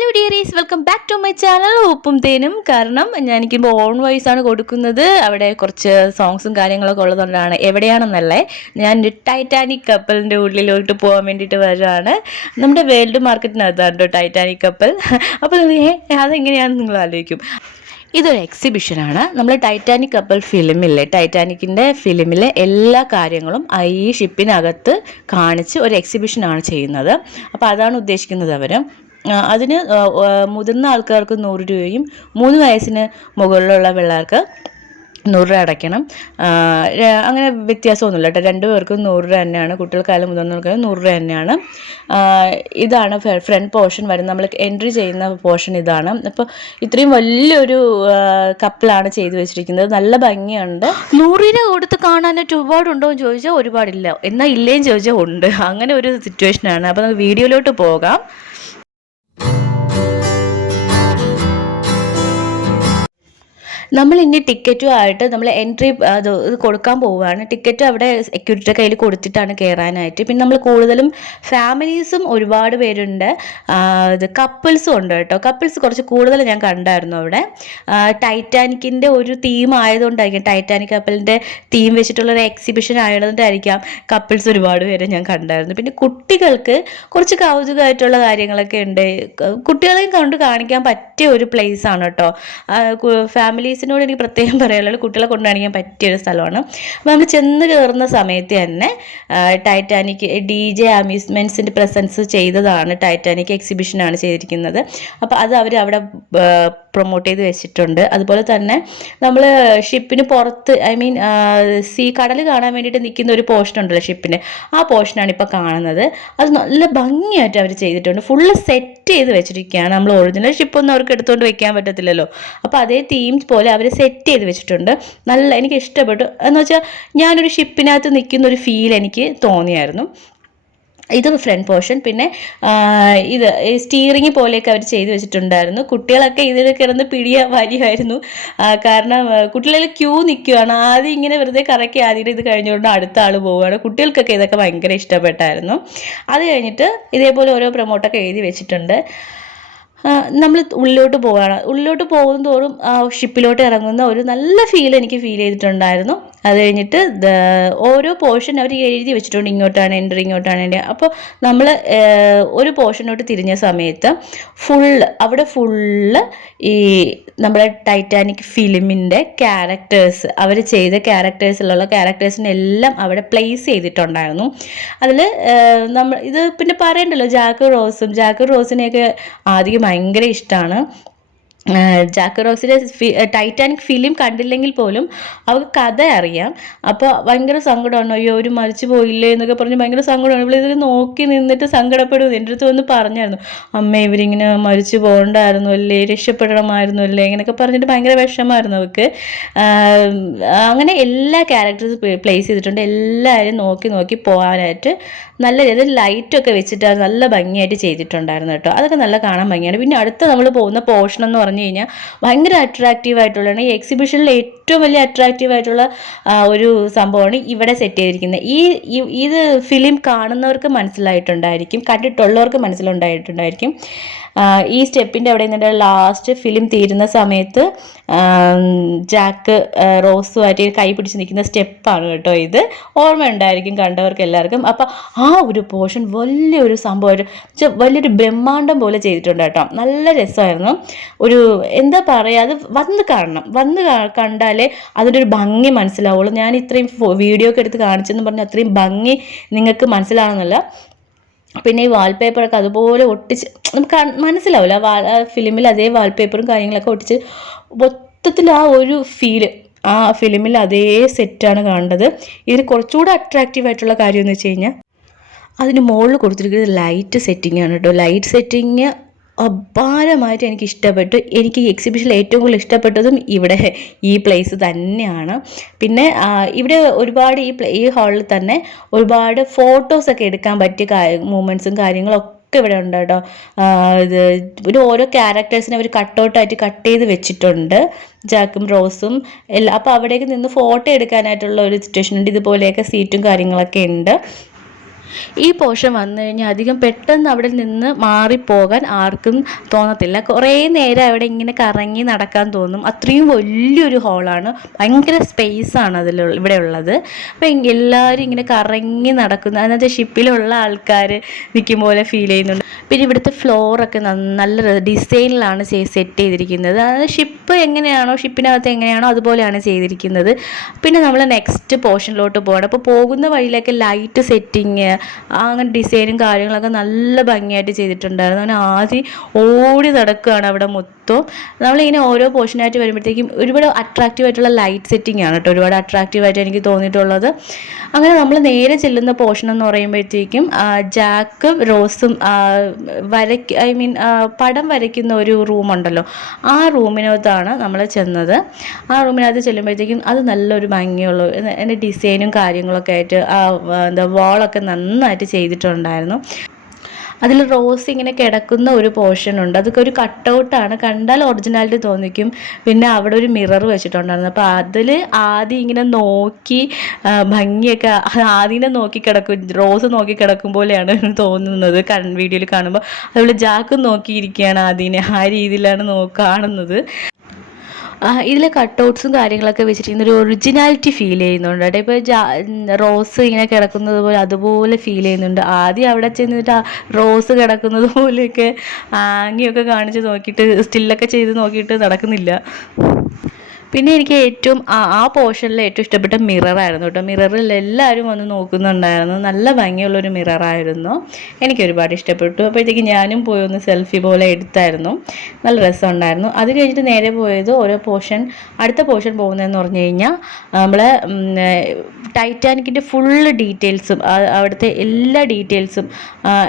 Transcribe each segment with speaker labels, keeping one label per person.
Speaker 1: Hello dearies welcome back to my channel ഉപ്പും തേനും കാരണം ഞാൻ എനിക്കിപ്പോൾ ഓൺ വോയിസ് ആണ് കൊടുക്കുന്നത്. അവിടെ കുറച്ച് സോങ്സും കാര്യങ്ങളൊക്കെ ഉള്ളതുകൊണ്ടാണ്. എവിടെയാണെന്നല്ലേ? ഞാൻ ടൈറ്റാനിക് കപ്പലിന്റെ ഉള്ളിലോട്ട് പോകാൻ വേണ്ടിയിട്ട് വരുവാണ് നമ്മുടെ വേൾഡ് മാർക്കറ്റിനകത്താണ് കേട്ടോ ടൈറ്റാനിക് കപ്പൽ അപ്പോൾ അതെങ്ങനെയാണെന്ന് നിങ്ങൾ ആലോചിക്കും. ഇതൊരു എക്സിബിഷനാണ് നമ്മൾ ടൈറ്റാനിക് കപ്പൽ ഫിലിമില്ലേ ടൈറ്റാനിക്കിന്റെ ഫിലിമിലെ എല്ലാ കാര്യങ്ങളും ഈ ഷിപ്പിനകത്ത് കാണിച്ച് ഒരു എക്സിബിഷനാണ് ചെയ്യുന്നത്. അപ്പോൾ അതാണ് ഉദ്ദേശിക്കുന്നത് അവർ അതിന് മുതിർന്ന ആൾക്കാർക്ക് നൂറ് രൂപയും മൂന്ന് വയസ്സിന് മുകളിലുള്ള പിള്ളേർക്ക് നൂറ് രൂപ അടയ്ക്കണം. അങ്ങനെ വ്യത്യാസമൊന്നുമില്ല കേട്ടോ. രണ്ട് പേർക്കും നൂറ് രൂപ തന്നെയാണ്. കുട്ടികൾക്കായാലും മുതിർന്നവർക്കായാലും നൂറ് രൂപ തന്നെയാണ്. ഇതാണ് ഫ്രണ്ട് പോർഷൻ വരുന്നത്. നമ്മൾ എൻട്രി ചെയ്യുന്ന പോർഷൻ ഇതാണ്. അപ്പോൾ ഇത്രയും വലിയൊരു കപ്പിളാണ് ചെയ്തു വെച്ചിരിക്കുന്നത്. നല്ല ഭംഗിയുണ്ട്. നൂറ് രൂപ കൊടുത്ത് കാണാനായിട്ട് ഒരുപാടുണ്ടോ എന്ന് ചോദിച്ചാൽ ഒരുപാടില്ല. എന്നാൽ ഇല്ലേന്ന് ചോദിച്ചാൽ ഉണ്ട്. അങ്ങനെ ഒരു സിറ്റുവേഷനാണ് അപ്പോൾ നമുക്ക് വീഡിയോയിലോട്ട് പോകാം. നമ്മൾ ഇനി ടിക്കറ്റും ആയിട്ട് നമ്മൾ എൻട്രി അത് കൊടുക്കാൻ പോവുകയാണ്. ടിക്കറ്റ് അവിടെ സെക്യൂരിറ്റിയുടെ കയ്യിൽ കൊടുത്തിട്ടാണ് കയറാനായിട്ട് പിന്നെ നമ്മൾ കൂടുതലും ഫാമിലീസും ഒരുപാട് പേരുണ്ട്. ഇത് കപ്പിൾസും ഉണ്ട് കേട്ടോ. കപ്പിൾസ് കുറച്ച് കൂടുതൽ ഞാൻ കണ്ടായിരുന്നു അവിടെ. ടൈറ്റാനിക്കിന്റെ ഒരു തീം ആയതുകൊണ്ടായിരിക്കും. ടൈറ്റാനിക് കപ്പലിന്റെ തീം വെച്ചിട്ടുള്ള ഒരു എക്സിബിഷൻ ആയതുകൊണ്ടായിരിക്കാം കപ്പിൾസ് ഒരുപാട് പേരെ ഞാൻ കണ്ടായിരുന്നു. പിന്നെ കുട്ടികൾക്ക് കുറച്ച് കൗതുകമായിട്ടുള്ള കാര്യങ്ങളൊക്കെ ഉണ്ട്. കുട്ടികളെയും കൊണ്ട് കാണിക്കാൻ പറ്റിയ ഒരു പ്ലേസ് ആണ് കേട്ടോ. ഫാമിലീസിനോട് എനിക്ക് പ്രത്യേകം പറയാനുള്ളത് കുട്ടികളെ പറ്റിയ ഒരു സ്ഥലമാണ്. അപ്പോൾ നമ്മൾ ചെന്ന് കയറുന്ന സമയത്ത് തന്നെ ടൈറ്റാനിക് ഡി ജെ അമ്യൂസ്മെന്റ്സിന്റെ പ്രസൻസ് ചെയ്തതാണ് ടൈറ്റാനിക് എക്സിബിഷനാണ് ചെയ്തിരിക്കുന്നത്. അപ്പോൾ അത് അവർ അവിടെ പ്രൊമോട്ട് ചെയ്ത് വെച്ചിട്ടുണ്ട്. അതുപോലെ തന്നെ നമ്മൾ ഷിപ്പിന് പുറത്ത് ഐ മീൻ സീ കടൽ കാണാൻ വേണ്ടിയിട്ട് നിൽക്കുന്ന ഒരു പോർഷൻ ഉണ്ടല്ലോ ഷിപ്പിന് ആ പോർഷനാണ് ഇപ്പോൾ കാണുന്നത്. അത് നല്ല ഭംഗിയായിട്ട് അവർ ചെയ്തിട്ടുണ്ട്. ഫുള്ള് സെറ്റ് ചെയ്ത് വെച്ചിരിക്കുകയാണ്. നമ്മൾ ഒറിജിനൽ ഷിപ്പൊന്നും അവർക്ക് എടുത്തുകൊണ്ട് വെക്കാൻ പറ്റത്തില്ലല്ലോ. അപ്പോൾ അതേ തീംസ് പോലെ അവർ സെറ്റ് ചെയ്ത് വെച്ചിട്ടുണ്ട്. നല്ല എനിക്ക് ഇഷ്ടപ്പെട്ടു. എന്ന് വെച്ചാൽ ഞാനൊരു ഷിപ്പിനകത്ത് നിൽക്കുന്ന ഒരു ഫീൽ എനിക്ക് തോന്നിയായിരുന്നു. ഇത് ഫ്രണ്ട് പോർഷൻ പിന്നെ ഇത് സ്റ്റീറിങ് പോലെയൊക്കെ അവർ ചെയ്ത് വെച്ചിട്ടുണ്ടായിരുന്നു. കുട്ടികളൊക്കെ ഇതിൽ കിടന്ന് പിടിയ വലിയായിരുന്നു. കാരണം കുട്ടികളിൽ ക്യൂ നിൽക്കുകയാണ് ആദ്യം ഇങ്ങനെ വെറുതെ കറക്കി ആദ്യം ഇത് കഴിഞ്ഞുകൊണ്ട് അടുത്ത ആൾ പോവുകയാണ്. കുട്ടികൾക്കൊക്കെ ഇതൊക്കെ ഭയങ്കര ഇഷ്ടപ്പെട്ടായിരുന്നു. അത് കഴിഞ്ഞിട്ട് ഇതേപോലെ ഓരോ പ്രൊമോട്ടൊക്കെ എഴുതി വെച്ചിട്ടുണ്ട്. നമ്മൾ ഉള്ളിലോട്ട് പോവുകയാണ്. ഉള്ളിലോട്ട് പോകും തോറും ഷിപ്പിലോട്ട് ഇറങ്ങുന്ന ഒരു നല്ല ഫീൽ എനിക്ക് ഫീൽ ചെയ്തിട്ടുണ്ടായിരുന്നു. അത് കഴിഞ്ഞിട്ട് ഓരോ പോർഷൻ അവർ എഴുതി വെച്ചിട്ടുണ്ട്. ഇങ്ങോട്ടാണ് എൻട്രി ഇങ്ങോട്ടാണ് എന്റെ. അപ്പോൾ നമ്മൾ ഒരു പോർഷനോട്ട് തിരിഞ്ഞ സമയത്ത് ഫുള്ള് അവിടെ ഫുള്ള് ഈ നമ്മുടെ ടൈറ്റാനിക് ഫിലിമിന്റെ ക്യാരക്ടേഴ്സ് അവർ ചെയ്ത ക്യാരക്ടേഴ്സിലുള്ള ക്യാരക്ടേഴ്സിനെല്ലാം അവിടെ പ്ലേസ് ചെയ്തിട്ടുണ്ടായിരുന്നു. അതിൽ നമ്മൾ ഇത് പിന്നെ പറയണ്ടല്ലോ ജാക്ക് റോസും. ജാക്ക് റോസിനെയൊക്കെ ആദ്യം ഭയങ്കര ഇഷ്ടമാണ് ജാക്ക് ടൈറ്റാനിക് ഫിലിം കണ്ടില്ലെങ്കിൽ പോലും അവൾക്ക് കഥ അറിയാം. അപ്പോൾ ഭയങ്കര സങ്കടമാണ്. അയ്യോ അവർ മരിച്ചു പോയില്ലേ എന്നൊക്കെ പറഞ്ഞ് ഭയങ്കര സങ്കടമാണ്. ഇവിടെ ഇതൊക്കെ നോക്കി നിന്നിട്ട് സങ്കടപ്പെടുന്നു. എന്റെ അടുത്ത് വന്ന് പറഞ്ഞായിരുന്നു. അമ്മ ഇവരിങ്ങനെ മരിച്ചു പോകണ്ടായിരുന്നു അല്ലേ? രക്ഷപ്പെടണമായിരുന്നു അല്ലേ? ഇങ്ങനെയൊക്കെ പറഞ്ഞിട്ട് ഭയങ്കര വിഷമമായിരുന്നു അവൾക്ക് അങ്ങനെ എല്ലാ ക്യാരക്ടേഴ്സ് പ്ലേസ് ചെയ്തിട്ടുണ്ട്. എല്ലാവരും നോക്കി നോക്കി പോകാനായിട്ട് നല്ല രീതിയിൽ ലൈറ്റൊക്കെ വെച്ചിട്ട് അത് നല്ല ഭംഗിയായിട്ട് ചെയ്തിട്ടുണ്ടായിരുന്നു കേട്ടോ. അതൊക്കെ നല്ല കാണാൻ ഭംഗിയാണ്. പിന്നെ അടുത്ത നമ്മൾ പോകുന്ന പോർഷൻ എന്ന് പറഞ്ഞു കഴിഞ്ഞാൽ ഭയങ്കര അട്രാക്റ്റീവ് ആയിട്ടുള്ളതാണ്. ഈ എക്സിബിഷനിൽ ഏറ്റവും വലിയ അട്രാക്റ്റീവ് ആയിട്ടുള്ള ഒരു സംഭവമാണ് ഇവിടെ സെറ്റ് ചെയ്തിരിക്കുന്നത്. ഈ ഇത് ഫിലിം കാണുന്നവർക്ക് മനസ്സിലായിട്ടുണ്ടായിരിക്കും കണ്ടിട്ടുള്ളവർക്ക് മനസ്സിലുണ്ടായിട്ടുണ്ടായിരിക്കും. ഈ സ്റ്റെപ്പിന്റെ അവിടെ നിന്നിട്ട് ലാസ്റ്റ് ഫിലിം തീരുന്ന സമയത്ത് ജാക്ക് റോസുമായിട്ട് കൈ പിടിച്ച് നിൽക്കുന്ന സ്റ്റെപ്പാണ് കേട്ടോ ഇത്. ഓർമ്മയുണ്ടായിരിക്കും കണ്ടവർക്ക് എല്ലാവർക്കും. അപ്പോൾ ആ ഒരു പോർഷൻ വലിയൊരു സംഭവമായിട്ട് വലിയൊരു ബ്രഹ്മാണ്ടം പോലെ ചെയ്തിട്ടുണ്ട് കേട്ടോ. നല്ല രസമായിരുന്നു. ഒരു എന്താ പറയുക അത് വന്ന് കാണണം. വന്ന് കണ്ടാലേ അതിന്റെ ഒരു ഭംഗി മനസ്സിലാവുള്ളൂ. ഞാൻ ഇത്രയും വീഡിയോ ഒക്കെ എടുത്ത് കാണിച്ചെന്ന് പറഞ്ഞാൽ അത്രയും ഭംഗി നിങ്ങൾക്ക് മനസ്സിലാവുന്നില്ല. പിന്നെ ഈ വാൾപേപ്പറൊക്കെ അതുപോലെ ഒട്ടിച്ച് നമുക്ക് മനസ്സിലാവില്ല വാ ഫിലിമിൽ അതേ വാൾപേപ്പറും കാര്യങ്ങളൊക്കെ ഒട്ടിച്ച് മൊത്തത്തിൽ ആ ഒരു ഫീൽ ആ ഫിലിമിൽ അതേ സെറ്റാണ് കാണേണ്ടത് ഇതിന് കുറച്ചുകൂടെ അട്രാക്റ്റീവ് ആയിട്ടുള്ള കാര്യം എന്ന് വെച്ച് കഴിഞ്ഞാൽ അതിന് മുകളിൽ കൊടുത്തിരിക്കുന്നത് ലൈറ്റ് സെറ്റിംഗ് ആണ് കേട്ടോ ലൈറ്റ് സെറ്റിങ് അപാരമായിട്ട് എനിക്ക് ഇഷ്ടപ്പെട്ടു എനിക്ക് ഈ എക്സിബിഷനിൽ ഏറ്റവും കൂടുതൽ ഇഷ്ടപ്പെട്ടതും ഇവിടെ ഈ പ്ലേസ് തന്നെയാണ്. പിന്നെ ഇവിടെ ഒരുപാട് ഈ ഈ ഹാളിൽ തന്നെ ഒരുപാട് ഫോട്ടോസൊക്കെ എടുക്കാൻ പറ്റിയ മൂമെന്റ്സും കാര്യങ്ങളൊക്കെ ഒക്കെ ഇവിടെ ഉണ്ട് കേട്ടോ. ഇത് ഒരു ഓരോ ക്യാരക്ടേഴ്സിനെ അവർ കട്ടൗട്ടായിട്ട് കട്ട് ചെയ്ത് വെച്ചിട്ടുണ്ട്. ജാക്കും റോസും എല്ലാം അപ്പോൾ അവിടേക്ക് നിന്ന് ഫോട്ടോ എടുക്കാനായിട്ടുള്ള ഒരു സിറ്റുവേഷൻ ഉണ്ട്. ഇതുപോലെയൊക്കെ സീറ്റും കാര്യങ്ങളൊക്കെ ഉണ്ട്. ഈ പോർഷൻ വന്നു കഴിഞ്ഞാൽ അധികം പെട്ടെന്ന് അവിടെ നിന്ന് മാറിപ്പോകാൻ ആർക്കും തോന്നത്തില്ല. കുറേ നേരം അവിടെ ഇങ്ങനെ കറങ്ങി നടക്കാൻ തോന്നും. അത്രയും വലിയൊരു ഹോളാണ്. ഭയങ്കര സ്പേസാണ് അതിൽ ഇവിടെ ഉള്ളത്. അപ്പോൾ എല്ലാവരും ഇങ്ങനെ കറങ്ങി നടക്കുന്ന അതിനകത്ത് ഷിപ്പിലുള്ള ആൾക്കാർ നിൽക്കും പോലെ ഫീൽ ചെയ്യുന്നുണ്ട്. പിന്നെ ഇവിടുത്തെ ഫ്ലോറൊക്കെ നല്ല ഡിസൈനിലാണ് സെറ്റ് ചെയ്തിരിക്കുന്നത്. അതായത് ഷിപ്പ് എങ്ങനെയാണോ ഷിപ്പിനകത്ത് എങ്ങനെയാണോ അതുപോലെയാണ് ചെയ്തിരിക്കുന്നത്. പിന്നെ നമ്മൾ നെക്സ്റ്റ് പോർഷനിലോട്ട് പോകണം അപ്പോൾ പോകുന്ന വഴിയിലൊക്കെ ലൈറ്റ് സെറ്റിങ് അങ്ങനെ ഡിസൈനും കാര്യങ്ങളൊക്കെ നല്ല ഭംഗിയായിട്ട് ചെയ്തിട്ടുണ്ടായിരുന്നു. അങ്ങനെ ആദ്യം ഓടി നടക്കുകയാണ് അവിടെ മൊത്തം. നമ്മളിങ്ങനെ ഓരോ പോർഷനായിട്ട് വരുമ്പോഴത്തേക്കും ഒരുപാട് അട്രാക്റ്റീവ് ആയിട്ടുള്ള ലൈറ്റ് സെറ്റിംഗ് ആണ് കേട്ടോ ഒരുപാട് അട്രാക്റ്റീവ് ആയിട്ട് എനിക്ക് തോന്നിയിട്ടുള്ളത്. അങ്ങനെ നമ്മൾ നേരെ ചെല്ലുന്ന പോർഷൻ എന്ന് പറയുമ്പോഴത്തേക്കും ജാക്കും റോസും വരയ്ക്ക് ഐ മീൻ പടം വരയ്ക്കുന്ന ഒരു റൂമുണ്ടല്ലോ ആ റൂമിനകത്താണ് നമ്മൾ ചെന്നത്. ആ റൂമിനകത്ത് ചെല്ലുമ്പോഴത്തേക്കും അത് നല്ലൊരു ഭംഗിയുള്ള അതിന്റെ ഡിസൈനും കാര്യങ്ങളൊക്കെ ആയിട്ട് ആ എന്താ വാളൊക്കെ നന്നായിട്ട് ചെയ്തിട്ടുണ്ടായിരുന്നു. അതിൽ റോസ് ഇങ്ങനെ കിടക്കുന്ന ഒരു പോർഷൻ ഉണ്ട്. അതൊക്കെ ഒരു കട്ടൗട്ടാണ്. കണ്ടാൽ ഒറിജിനാലിറ്റി തോന്നിക്കും. പിന്നെ അവിടെ ഒരു മിറർ വെച്ചിട്ടുണ്ടായിരുന്നു. അപ്പോൾ അതിൽ ആദ്യം ഇങ്ങനെ നോക്കി ഭംഗിയൊക്കെ ആദ്യം നോക്കി കിടക്കും. റോസ് നോക്കി കിടക്കും പോലെയാണ് തോന്നുന്നത് വീഡിയോയിൽ കാണുമ്പോൾ. അതുപോലെ ജാക്കും നോക്കിയിരിക്കുകയാണ് ആദ്യം ആ രീതിയിലാണ് നോ കാണുന്നത്. ഇതിലെ കട്ടൗട്ട്സും കാര്യങ്ങളൊക്കെ വെച്ചിട്ട് ഒരു ഒറിജിനാലിറ്റി ഫീൽ ചെയ്യുന്നുണ്ട്. കേട്ടോ ഇപ്പോൾ റോസ് ഇങ്ങനെ കിടക്കുന്നത് പോലെ അതുപോലെ ഫീൽ ചെയ്യുന്നുണ്ട്. ആദ്യം അവിടെ ചെന്നിട്ട് റോസ് കിടക്കുന്നത് പോലെയൊക്കെ ആംഗിയൊക്കെ കാണിച്ച് നോക്കിയിട്ട് സ്റ്റില്ലൊക്കെ ചെയ്ത് നോക്കിയിട്ട് നടക്കുന്നില്ല. പിന്നെ എനിക്ക് ഏറ്റവും ആ പോർഷനിൽ ഏറ്റവും ഇഷ്ടപ്പെട്ട മിററായിരുന്നു കേട്ടോ. മിററിൽ എല്ലാവരും വന്ന് നോക്കുന്നുണ്ടായിരുന്നു. നല്ല ഭംഗിയുള്ളൊരു മിററായിരുന്നു എനിക്ക് ഒരുപാട് ഇഷ്ടപ്പെട്ടു. അപ്പോഴത്തേക്ക് ഞാനും പോയി ഒന്ന് സെൽഫി പോലെ എടുത്തായിരുന്നു. നല്ല രസമുണ്ടായിരുന്നു. അത് കഴിഞ്ഞിട്ട് നേരെ പോയത് ഓരോ പോർഷൻ അടുത്ത പോർഷൻ പോകുന്നതെന്ന് പറഞ്ഞു കഴിഞ്ഞാൽ നമ്മളെ ടൈറ്റാനിക്കിന്റെ ഫുള്ള് ഡീറ്റെയിൽസും അവിടുത്തെ എല്ലാ ഡീറ്റെയിൽസും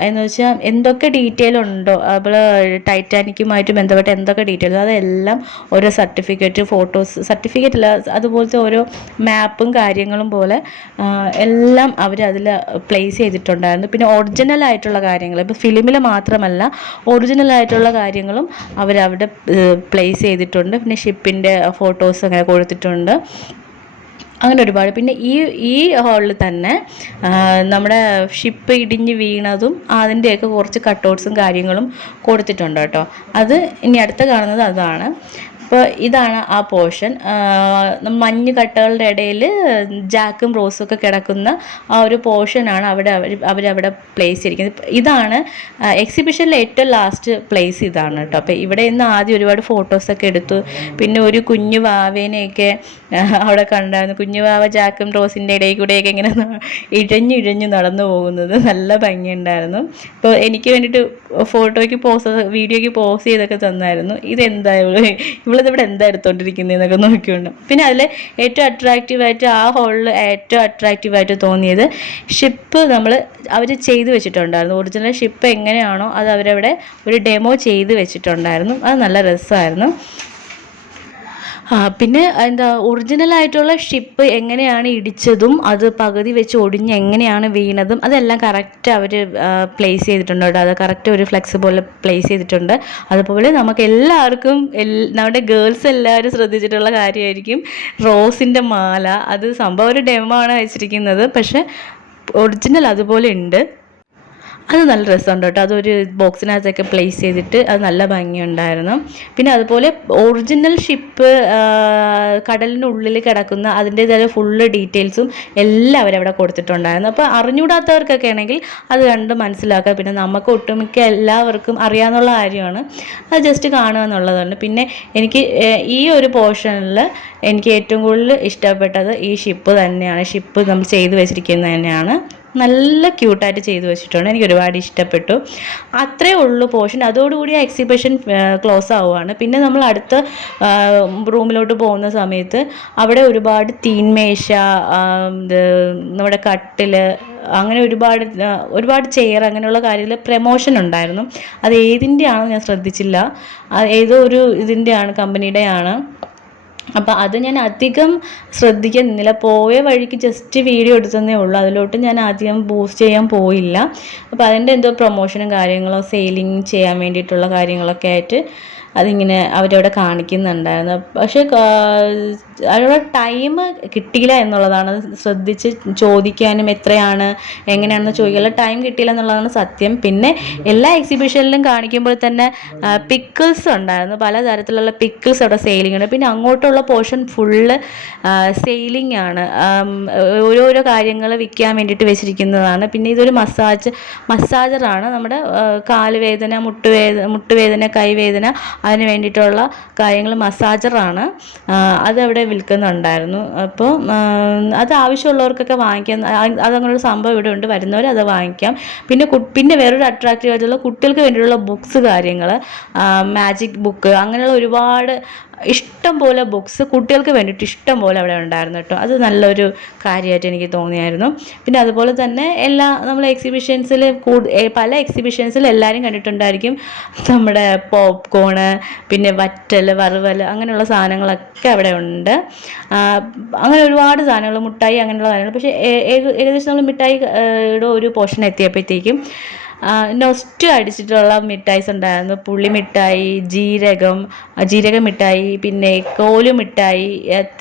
Speaker 1: എന്ന് വെച്ചാൽ എന്തൊക്കെ ഡീറ്റെയിൽ ഉണ്ടോ നമ്മൾ ടൈറ്റാനിക്കുമായിട്ട് ബന്ധപ്പെട്ട എന്തൊക്കെ ഡീറ്റെയിൽസ് അതെല്ലാം ഓരോ സർട്ടിഫിക്കറ്റ് ഫോട്ടോസ് സർട്ടിഫിക്കറ്റ് അല്ല അതുപോലത്തെ ഓരോ മാപ്പും കാര്യങ്ങളും പോലെ എല്ലാം അവർ അതിൽ പ്ലേസ് ചെയ്തിട്ടുണ്ടായിരുന്നു. പിന്നെ ഒറിജിനൽ ആയിട്ടുള്ള കാര്യങ്ങൾ ഇപ്പോൾ ഫിലിമിൽ മാത്രമല്ല ഒറിജിനൽ ആയിട്ടുള്ള കാര്യങ്ങളും അവരവിടെ പ്ലേസ് ചെയ്തിട്ടുണ്ട്. പിന്നെ ഷിപ്പിന്റെ ഫോട്ടോസ് അങ്ങനെ കൊടുത്തിട്ടുണ്ട്. അങ്ങനെ ഒരുപാട്. പിന്നെ ഈ ഈ ഹാളിൽ തന്നെ നമ്മുടെ ഷിപ്പ് ഇടിഞ്ഞ് വീണതും അതിന്റെയൊക്കെ കുറച്ച് കട്ടൗട്ട്സും കാര്യങ്ങളും കൊടുത്തിട്ടുണ്ട് കേട്ടോ. അത് ഇനി അടുത്ത കാണുന്നത് അതാണ്. അപ്പോൾ ഇതാണ് ആ പോർഷൻ. മഞ്ഞ് കട്ടകളുടെ ഇടയിൽ ജാക്കും റോസും ഒക്കെ കിടക്കുന്ന ആ ഒരു പോർഷനാണ് അവിടെ അവർ അവരവിടെ പ്ലേസ് ചെയ്തിരിക്കുന്നത്. ഇതാണ് എക്സിബിഷനിലെ ഏറ്റവും ലാസ്റ്റ് പ്ലേസ് ഇതാണ് കേട്ടോ. അപ്പോൾ ഇവിടെ നിന്ന് ആദ്യം ഒരുപാട് ഫോട്ടോസൊക്കെ എടുത്തു. പിന്നെ ഒരു കുഞ്ഞു വാവേനെയൊക്കെ അവിടെ കണ്ടായിരുന്നു. കുഞ്ഞു വാവ ജാക്കും റോസിന്റെ ഇടയിൽ കൂടെയൊക്കെ ഇങ്ങനെ ഇഴഞ്ഞു ഇഴഞ്ഞു നടന്നു പോകുന്നത്. നല്ല ഭംഗിയുണ്ടായിരുന്നു. അപ്പോൾ എനിക്ക് വേണ്ടിയിട്ട് ഫോട്ടോയ്ക്ക് പോസ് വീഡിയോയ്ക്ക് പോസ് ചെയ്തൊക്കെ തന്നായിരുന്നു. ഇതെന്താ ഇവൾ ഇവിടെ എന്താ എടുത്തോണ്ടിരിക്കുന്നതെന്നൊക്കെ നോക്കിയുണ്ട്. പിന്നെ അതിൽ ഏറ്റവും അട്രാക്റ്റീവായിട്ട് ആ ഹോളിൽ ഏറ്റവും അട്രാക്റ്റീവായിട്ട് തോന്നിയത് ഷിപ്പ് നമ്മൾ അവർ ചെയ്ത് വെച്ചിട്ടുണ്ടായിരുന്നു. ഒറിജിനൽ ഷിപ്പ് എങ്ങനെയാണോ അത് അവരവിടെ ഒരു ഡെമോ ചെയ്ത് വെച്ചിട്ടുണ്ടായിരുന്നു. അത് നല്ല രസമായിരുന്നു പിന്നെ എന്താ ഒറിജിനൽ ആയിട്ടുള്ള ഷിപ്പ് എങ്ങനെയാണ് ഇടിച്ചതും അത് പകുതി വെച്ച് ഒടിഞ്ഞ് എങ്ങനെയാണ് വീണതും അതെല്ലാം കറക്റ്റ് അവർ പ്ലേസ് ചെയ്തിട്ടുണ്ട് കേട്ടോ. അത് കറക്റ്റ് ഒരു ഫ്ലെക്സ് പോലെ പ്ലേസ് ചെയ്തിട്ടുണ്ട്. അതുപോലെ നമുക്ക് എല്ലാവർക്കും നമ്മുടെ ഗേൾസ് എല്ലാവരും ശ്രദ്ധിച്ചിട്ടുള്ള കാര്യമായിരിക്കും റോസിന്റെ മാല. അത് സംഭവം ഒരു ഡെമോ ആണ് അയച്ചിരിക്കുന്നത് പക്ഷേ ഒറിജിനൽ അതുപോലെ ഉണ്ട്. അത് നല്ല രസമുണ്ട് കേട്ടോ. അതൊരു ബോക്സിനകത്തൊക്കെ പ്ലേസ് ചെയ്തിട്ട് അത് നല്ല ഭംഗിയുണ്ടായിരുന്നു. പിന്നെ അതുപോലെ ഒറിജിനൽ ഷിപ്പ് കടലിന്റെ ഉള്ളിൽ കിടക്കുന്ന അതിന്റേതായ ഫുള്ള് ഡീറ്റെയിൽസും എല്ലാം അവരവിടെ കൊടുത്തിട്ടുണ്ടായിരുന്നു. അപ്പോൾ അറിഞ്ഞുകൂടാത്തവർക്കൊക്കെ ആണെങ്കിൽ അത് കണ്ട് മനസ്സിലാക്കുക. പിന്നെ നമുക്ക് ഒട്ടുമിക്ക എല്ലാവർക്കും അറിയാവുന്ന കാര്യമാണ്. അത് ജസ്റ്റ് കാണുക എന്നുള്ളതാണ് പിന്നെ എനിക്ക് ഈ ഒരു പോർഷനിൽ എനിക്ക് ഏറ്റവും കൂടുതൽ ഇഷ്ടപ്പെട്ടത് ഈ ഷിപ്പ് തന്നെയാണ്. ഷിപ്പ് നമ്മൾ ചെയ്തു വെച്ചിരിക്കുന്നത് തന്നെയാണ്. നല്ല ക്യൂട്ടായിട്ട് ചെയ്തു വെച്ചിട്ടുണ്ട്. എനിക്ക് ഒരുപാട് ഇഷ്ടപ്പെട്ടു. അത്രേ ഉള്ളൂ പോർഷൻ. അതോടുകൂടി ആ എക്സിബിഷൻ ക്ലോസ് ആവുകയാണ് പിന്നെ നമ്മൾ അടുത്ത റൂമിലോട്ട് പോകുന്ന സമയത്ത് അവിടെ ഒരുപാട് തീൻമേശ നമ്മുടെ കട്ടിൽ അങ്ങനെ ഒരുപാട് ഒരുപാട് ചെയർ അങ്ങനെയുള്ള കാര്യത്തിൽ പ്രമോഷൻ ഉണ്ടായിരുന്നു. അത് ഏതിന്റെ ആണെന്ന് ഞാൻ ശ്രദ്ധിച്ചില്ല. ഏതോ ഒരു ഇതിന്റെയാണ് കമ്പനിയുടെയാണ്. അപ്പോൾ അത് ഞാൻ അധികം ശ്രദ്ധിക്കുന്നില്ല. പോയ വഴിക്ക് ജസ്റ്റ് വീഡിയോ എടുത്തതേ ഉള്ളൂ. അതിലോട്ട് ഞാൻ അധികം ബൂസ്റ്റ് ചെയ്യാൻ പോയില്ല. അപ്പോൾ അതിന്റെ എന്തോ പ്രൊമോഷനും കാര്യങ്ങളോ സെയിലിംഗ് ചെയ്യാൻ വേണ്ടിയിട്ടുള്ള കാര്യങ്ങളൊക്കെ ആയിട്ട് അതിങ്ങനെ അവരവിടെ കാണിക്കുന്നുണ്ടായിരുന്നു. പക്ഷേ അവരുടെ ടൈം കിട്ടിയില്ല എന്നുള്ളതാണ്. ശ്രദ്ധിച്ച് ചോദിക്കാനും എത്രയാണ് എങ്ങനെയാണെന്ന് ചോദിക്കാനുള്ള ടൈം കിട്ടിയില്ല എന്നുള്ളതാണ് സത്യം. പിന്നെ എല്ലാ എക്സിബിഷനിലും കാണിക്കുമ്പോൾ തന്നെ പിക്കിൾസ് ഉണ്ടായിരുന്നു. പലതരത്തിലുള്ള പിക്കിൾസ് അവിടെ സെയിലിംഗ് ഉണ്ട് പിന്നെ അങ്ങോട്ടുള്ള പോർഷൻ ഫുള്ള് സെയിലിംഗ് ആണ്. ഓരോരോ കാര്യങ്ങൾ വിൽക്കാൻ വേണ്ടിയിട്ട് വെച്ചിരിക്കുന്നതാണ്. പിന്നെ ഇതൊരു മസാജ് മസാജറാണ് നമ്മുടെ കാലുവേദന മുട്ടുവേദന മുട്ടുവേദന കൈവേദന അതിന് വേണ്ടിയിട്ടുള്ള കാര്യങ്ങൾ മസാജറാണ്. അതവിടെ വിൽക്കുന്നുണ്ടായിരുന്നു. അപ്പോൾ അത് ആവശ്യമുള്ളവർക്കൊക്കെ വാങ്ങിക്കാൻ അതങ്ങനൊരു സംഭവം ഇവിടെ ഉണ്ട്. വരുന്നവർ അത് വാങ്ങിക്കാം. പിന്നെ പിന്നെ വേറൊരു അട്രാക്റ്റീവ് ആയിട്ടുള്ള കുട്ടികൾക്ക് വേണ്ടിയിട്ടുള്ള ബുക്സ് കാര്യങ്ങൾ മാജിക് ബുക്ക് അങ്ങനെയുള്ള ഒരുപാട് ഇഷ്ടം പോലെ ബുക്സ് കുട്ടികൾക്ക് വേണ്ടിയിട്ട് ഇഷ്ടം പോലെ അവിടെ ഉണ്ടായിരുന്നു കേട്ടോ. അത് നല്ലൊരു കാര്യമായിട്ട് എനിക്ക് തോന്നിയായിരുന്നു. പിന്നെ അതുപോലെ തന്നെ എല്ലാ നമ്മൾ എക്സിബിഷൻസിൽ പല എക്സിബിഷൻസിൽ എല്ലാവരും കണ്ടിട്ടുണ്ടായിരിക്കും. നമ്മുടെ പോപ്കോണ് പിന്നെ വറ്റൽ വറുവൽ അങ്ങനെയുള്ള സാധനങ്ങളൊക്കെ അവിടെ ഉണ്ട്. അങ്ങനെ ഒരുപാട് സാധനങ്ങൾ മുട്ടായി അങ്ങനെയുള്ള സാധനങ്ങൾ. പക്ഷേ ഏകദേശം നമ്മൾ മിഠായിയുടെ ഒരു പോർഷൻ എത്തിയപ്പോഴത്തേക്കും നൊസ്റ്റു അടിച്ചിട്ടുള്ള മിഠായിസ് ഉണ്ടായിരുന്നു. പുളി മിഠായി ജീരകം ജീരക മിഠായി പിന്നെ കോലു മിഠായി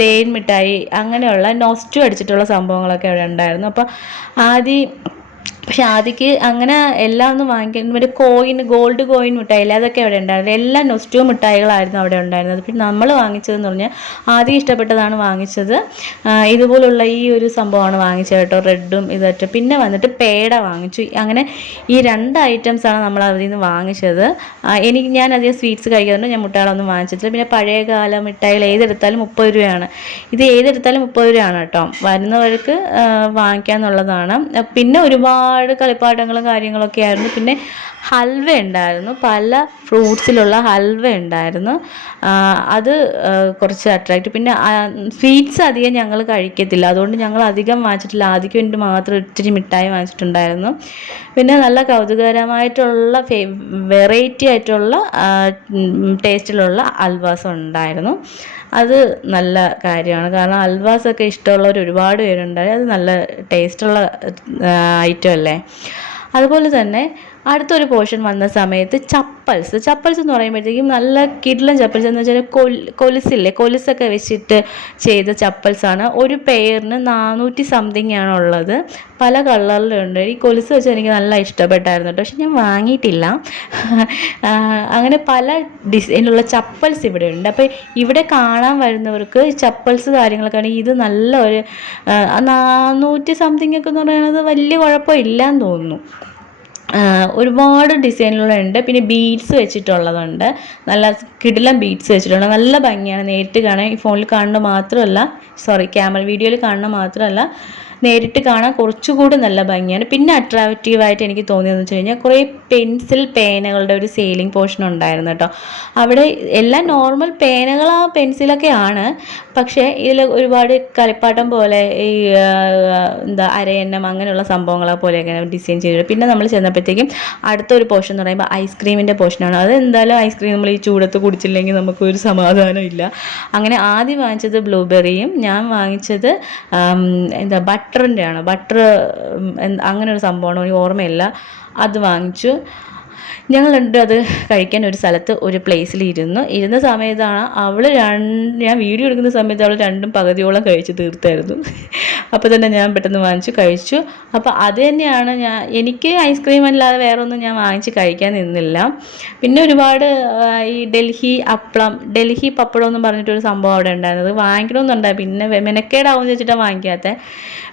Speaker 1: തേൻ മിഠായി അങ്ങനെയുള്ള നൊസ്റ്റു അടിച്ചിട്ടുള്ള സംഭവങ്ങളൊക്കെ അവിടെ ഉണ്ടായിരുന്നു. അപ്പോൾ ആദ്യം പക്ഷെ ആദ്യക്ക് അങ്ങനെ എല്ലാം ഒന്നും വാങ്ങിക്കാൻ ഒരു കോയിൻ ഗോൾഡ് കോയിൻ മിഠായില്ല അതൊക്കെ അവിടെ ഉണ്ടായിരുന്നു. എല്ലാ നൊസ്റ്റോ മിഠായികളായിരുന്നു അവിടെ ഉണ്ടായിരുന്നത്. പിന്നെ നമ്മൾ വാങ്ങിച്ചതെന്ന് പറഞ്ഞാൽ ആദ്യം ഇഷ്ടപ്പെട്ടതാണ് വാങ്ങിച്ചത്. ഇതുപോലുള്ള ഈ ഒരു സംഭവമാണ് വാങ്ങിച്ചത് കേട്ടോ. റെഡും ഇതൊക്കെ. പിന്നെ വന്നിട്ട് പേട വാങ്ങിച്ചു. അങ്ങനെ ഈ രണ്ട് ഐറ്റംസാണ് നമ്മൾ അതിൽ നിന്ന് വാങ്ങിച്ചത്. എനിക്ക് ഞാൻ അധികം സ്വീറ്റ്സ് കഴിക്കാറുണ്ട്. ഞാൻ മുട്ടകളൊന്നും വാങ്ങിച്ചിട്ടില്ല. പിന്നെ പഴയകാല മിഠായികൾ ഏതെടുത്താലും മുപ്പത് രൂപയാണ്. ഇത് ഏതെടുത്താലും മുപ്പത് രൂപയാണ് കേട്ടോ. വരുന്നവർക്ക് വാങ്ങിക്കാന്നുള്ളതാണ്. പിന്നെ ഒരുപാട് ഒരുപാട് കളിപ്പാട്ടങ്ങളും കാര്യങ്ങളൊക്കെ ആയിരുന്നു. പിന്നെ ഹൽവ ഉണ്ടായിരുന്നു. പല ഫ്രൂട്ട്സിലുള്ള ഹൽവ ഉണ്ടായിരുന്നു. അത് കുറച്ച് അട്രാക്റ്റ് പിന്നെ സ്വീറ്റ്സ് അധികം ഞങ്ങൾ കഴിക്കത്തില്ല. അതുകൊണ്ട് ഞങ്ങൾ അധികം വാങ്ങിച്ചിട്ടില്ല. ആദ്യം വേണ്ടി മാത്രം ഇത്തിരി മിഠായി വാങ്ങിച്ചിട്ടുണ്ടായിരുന്നു. പിന്നെ നല്ല കൗതുകകരമായിട്ടുള്ള വെറൈറ്റി ആയിട്ടുള്ള ടേസ്റ്റിലുള്ള അൽവാസം ഉണ്ടായിരുന്നു. അത് നല്ല കാര്യമാണ്. കാരണം അൽവാസൊക്കെ ഇഷ്ടമുള്ളവർ ഒരുപാട് പേരുണ്ടായി. അത് നല്ല ടേസ്റ്റുള്ള ഐറ്റം അല്ലേ? അതുപോലെ തന്നെ അടുത്തൊരു പോർഷൻ വന്ന സമയത്ത് ചപ്പൽസ്. ചപ്പൽസ് എന്ന് പറയുമ്പോഴത്തേക്കും നല്ല കിഡ്ലൻ ചപ്പൽസ് എന്ന് വെച്ചാൽ കൊലുസില്ലേ? കൊലുസൊക്കെ വെച്ചിട്ട് ചെയ്ത ചപ്പൽസാണ്. ഒരു പെയറിന് നാനൂറ്റി സംതിങ് ആണ് ഉള്ളത്. പല കളറിലുണ്ട് ഈ കൊലുസ് വെച്ച് എനിക്ക് നല്ല ഇഷ്ടപ്പെട്ടായിരുന്നു കേട്ടോ. പക്ഷെ ഞാൻ വാങ്ങിയിട്ടില്ല. അങ്ങനെ പല ഡിസൈനിലുള്ള ചപ്പൽസ് ഇവിടെ ഉണ്ട്. അപ്പോൾ ഇവിടെ കാണാൻ വരുന്നവർക്ക് ചപ്പൽസ് കാര്യങ്ങളൊക്കെ ആണെങ്കിൽ ഇത് നല്ല ഒരു നാനൂറ്റി സംതിങ് ഒക്കെ എന്ന് പറയുന്നത് വലിയ കുഴപ്പമില്ലാന്ന് തോന്നുന്നു. ഒരുപാട് ഡിസൈനുകളുണ്ട്. പിന്നെ ബീഡ്സ് വെച്ചിട്ടുള്ളതുണ്ട്. നല്ല കിടിലം ബീഡ്സ് വെച്ചിട്ടുണ്ട്. നല്ല ഭംഗിയാണ്. നേരിട്ട് കാണാൻ ഈ ഫോണിൽ കാണുന്നത് മാത്രമല്ല സോറി ക്യാമറ വീഡിയോയിൽ കാണുന്നത് മാത്രമല്ല. നേരിട്ട് കാണാൻ കുറച്ചുകൂടി നല്ല ഭംഗിയാണ്. പിന്നെ അട്രാക്റ്റീവായിട്ട് എനിക്ക് തോന്നിയതെന്ന് വെച്ച് കഴിഞ്ഞാൽ കുറേ പെൻസിൽ പേനകളുടെ ഒരു സെയിലിംഗ് പോർഷൻ ഉണ്ടായിരുന്നു കേട്ടോ. അവിടെ എല്ലാം നോർമൽ പേനകളാ പെൻസിലൊക്കെ ആണ്. പക്ഷേ ഇതിൽ ഒരുപാട് കളിപ്പാട്ടം പോലെ ഈ എന്താ അരയന്നം അങ്ങനെയുള്ള സംഭവങ്ങളെ പോലെയൊക്കെ ഡിസൈൻ ചെയ്തു പിന്നെ നമ്മൾ ചെന്നപ്പോഴത്തേക്കും അടുത്തൊരു പോർഷൻ എന്ന് പറയുമ്പോൾ ഐസ്ക്രീമിന്റെ പോർഷനാണ് അത് എന്തായാലും ഐസ്ക്രീം നമ്മൾ ഈ ചൂടത്ത് കുടിച്ചില്ലെങ്കിൽ നമുക്കൊരു സമാധാനം ഇല്ല. അങ്ങനെ ആദ്യം വാങ്ങിച്ചത് ബ്ലൂബെറിയും ഞാൻ വാങ്ങിച്ചത് എന്താ ബട്ടർ ബട്ടറിന്റെ ആണ് ബട്ടർ അങ്ങനെ ഒരു സംഭവമാണ്. എനിക്ക് ഓർമ്മയില്ല. അത് വാങ്ങിച്ചു. ഞങ്ങൾ അത് കഴിക്കാൻ ഒരു സ്ഥലത്ത് ഒരു പ്ലേസിൽ ഇരുന്നു. ഇരുന്ന സമയത്താണ് അവൾ രണ്ട് ഞാൻ വീഡിയോ എടുക്കുന്ന സമയത്ത് അവൾ രണ്ടും പകുതിയോളം കഴിച്ച് തീർത്തായിരുന്നു. അപ്പോൾ തന്നെ ഞാൻ പെട്ടെന്ന് വാങ്ങിച്ചു കഴിച്ചു. അപ്പോൾ അത് തന്നെയാണ് ഞാൻ എനിക്ക് ഐസ്ക്രീം അല്ലാതെ വേറെ ഒന്നും ഞാൻ വാങ്ങിച്ച് കഴിക്കാൻ നിന്നില്ല. പിന്നെ ഒരുപാട് ഈ ഡൽഹി അപ്പളം ഡൽഹി പപ്പടം എന്ന് പറഞ്ഞിട്ടൊരു സംഭവം അവിടെ ഉണ്ടായിരുന്നത്. വാങ്ങിക്കണമെന്നുണ്ടായി. പിന്നെ മെനക്കേടാവും വെച്ചിട്ടാണ് വാങ്ങിക്കാത്തത്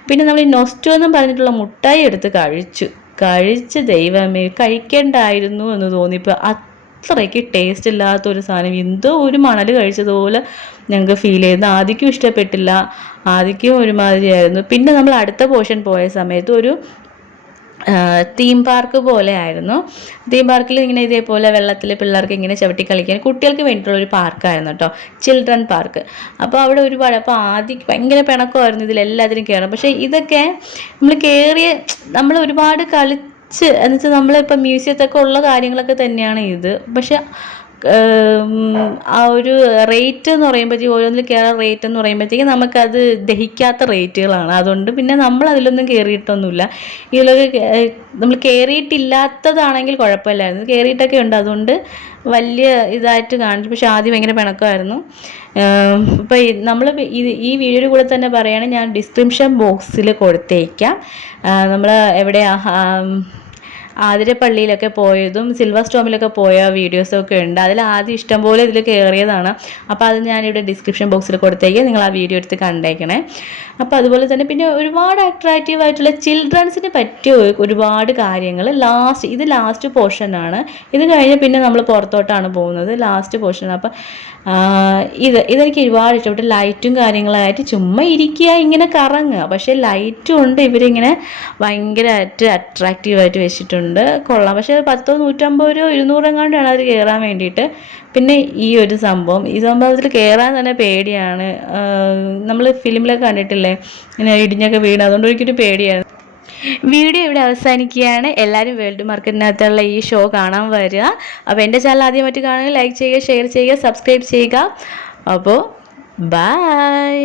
Speaker 1: പിന്നെ നമ്മൾ ഈ നൊസ്റ്റു എന്നും പറഞ്ഞിട്ടുള്ള മുട്ടായി എടുത്ത് കഴിച്ചു. കഴിച്ച് ദൈവമേ കഴിക്കേണ്ടായിരുന്നു എന്ന് തോന്നിയപ്പോൾ അത്രയ്ക്ക് ടേസ്റ്റ് ഇല്ലാത്ത ഒരു സാധനം. എന്തോ ഒരു മണൽ കഴിച്ചതുപോലെ ഞങ്ങൾക്ക് ഫീൽ ചെയ്തു. ആദ്യക്കും ഇഷ്ടപ്പെട്ടില്ല. ആദ്യക്കും ഒരുമാതിരിയായിരുന്നു. പിന്നെ നമ്മൾ അടുത്ത പോർഷൻ പോയ സമയത്ത് ഒരു തീം പാർക്ക് പോലെ ആയിരുന്നു. തീം പാർക്കിൽ ഇങ്ങനെ ഇതേപോലെ വെള്ളത്തിൽ പിള്ളേർക്ക് ഇങ്ങനെ ചവിട്ടി കളിക്കാൻ കുട്ടികൾക്ക് വേണ്ടിയിട്ടുള്ള ഒരു പാർക്കായിരുന്നു കേട്ടോ ചിൽഡ്രൻ പാർക്ക് അപ്പോൾ അവിടെ ഒരുപാട് അപ്പോൾ ആദ്യം ഭയങ്കര പിണക്കമായിരുന്നു ഇതിലെല്ലാത്തിനും കയറണം പക്ഷേ ഇതൊക്കെ നമ്മൾ കയറിയ നമ്മൾ ഒരുപാട് കളിച്ച് എന്നുവെച്ചാൽ നമ്മളിപ്പോൾ മ്യൂസിയത്തൊക്കെ ഉള്ള കാര്യങ്ങളൊക്കെ തന്നെയാണ് ഇത്. പക്ഷെ ആ ഒരു റേറ്റ് എന്ന് പറയുമ്പോഴത്തേക്കും ഓരോന്നിൽ കയറാൻ റേറ്റ് എന്ന് പറയുമ്പോഴത്തേക്കും നമുക്കത് ദഹിക്കാത്ത റേറ്റുകളാണ് അതുകൊണ്ട് പിന്നെ നമ്മൾ അതിലൊന്നും കയറിയിട്ടൊന്നുമില്ല ഇതിലൊക്കെ നമ്മൾ കയറിയിട്ടില്ലാത്തതാണെങ്കിൽ കുഴപ്പമില്ലായിരുന്നു. കയറിയിട്ടൊക്കെ ഉണ്ട്. അതുകൊണ്ട് വലിയ ഇതായിട്ട് കാണിച്ചു. പക്ഷെ ആദ്യം ഭയങ്കര പിണക്കമായിരുന്നു. ഇപ്പോൾ നമ്മൾ ഇത് ഈ വീഡിയോയിൽ കൂടെ തന്നെ പറയുകയാണെങ്കിൽ ഞാൻ ഡിസ്ക്രിപ്ഷൻ ബോക്സിൽ കൊടുത്തേക്കാം. നമ്മൾ എവിടെയാ ആം, ആതിരപ്പള്ളിയിലൊക്കെ പോയതും സിൽവർ സ്റ്റോമിലൊക്കെ പോയ വീഡിയോസൊക്കെ ഉണ്ട്. അതിൽ ആദ്യം ഇഷ്ടംപോലെ ഇതിൽ കയറിയതാണ് അപ്പോൾ അത് ഞാനിവിടെ ഡിസ്ക്രിപ്ഷൻ ബോക്സിൽ കൊടുത്തേക്ക്. നിങ്ങൾ ആ വീഡിയോ എടുത്ത് കണ്ടേക്കണേ. അപ്പോൾ അതുപോലെ തന്നെ പിന്നെ ഒരുപാട് അട്രാക്റ്റീവ് ആയിട്ടുള്ള ചിൽഡ്രൻസിന് പറ്റിയ ഒരു- ഒരുപാട് കാര്യങ്ങൾ ലാസ്റ്റ് ഇത് ലാസ്റ്റ് പോർഷനാണ് ഇത് കഴിഞ്ഞ് പിന്നെ നമ്മൾ പുറത്തോട്ടാണ് പോകുന്നത്. ലാസ്റ്റ് പോർഷൻ അപ്പം ആ, ഇത് ഇതെനിക്ക് ഒരുപാട് ഇഷ്ടപ്പെട്ടു ലൈറ്റും കാര്യങ്ങളായിട്ട് ചുമ്മാ ഇരിക്കുക ഇങ്ങനെ കറങ്ങുക. പക്ഷേ ലൈറ്റും ഉണ്ട് ഇവരിങ്ങനെ ഭയങ്കരമായിട്ട് അട്രാക്റ്റീവായിട്ട് വെച്ചിട്ടുണ്ട്. കൊള്ളാം. പക്ഷേ പത്തോ നൂറ്റമ്പത് രൂപ ഇരുന്നൂറെങ്ങാണ്ടാണ് അവർ കയറാൻ വേണ്ടിയിട്ട്. പിന്നെ ഈ ഒരു സംഭവം ഈ സംഭവത്തിൽ കയറാൻ തന്നെ പേടിയാണ്. നമ്മൾ ഫിലിമിലൊക്കെ കണ്ടിട്ടില്ലേ? ഇങ്ങനെ ഇടിഞ്ഞൊക്കെ വീണ്. അതുകൊണ്ട് എനിക്കൊരു പേടിയാണ്. വീഡിയോ ഇവിടെ അവസാനിക്കുകയാണ്. എല്ലാവരും വേൾഡ് മാർക്കറ്റിനകത്തുള്ള ഈ ഷോ കാണാൻ വരിക. അപ്പോൾ എന്റെ ചാനൽ ആദ്യമായിട്ട് കാണുക ലൈക്ക് ചെയ്യുക ഷെയർ ചെയ്യുക സബ്സ്ക്രൈബ് ചെയ്യുക. അപ്പോൾ ബൈ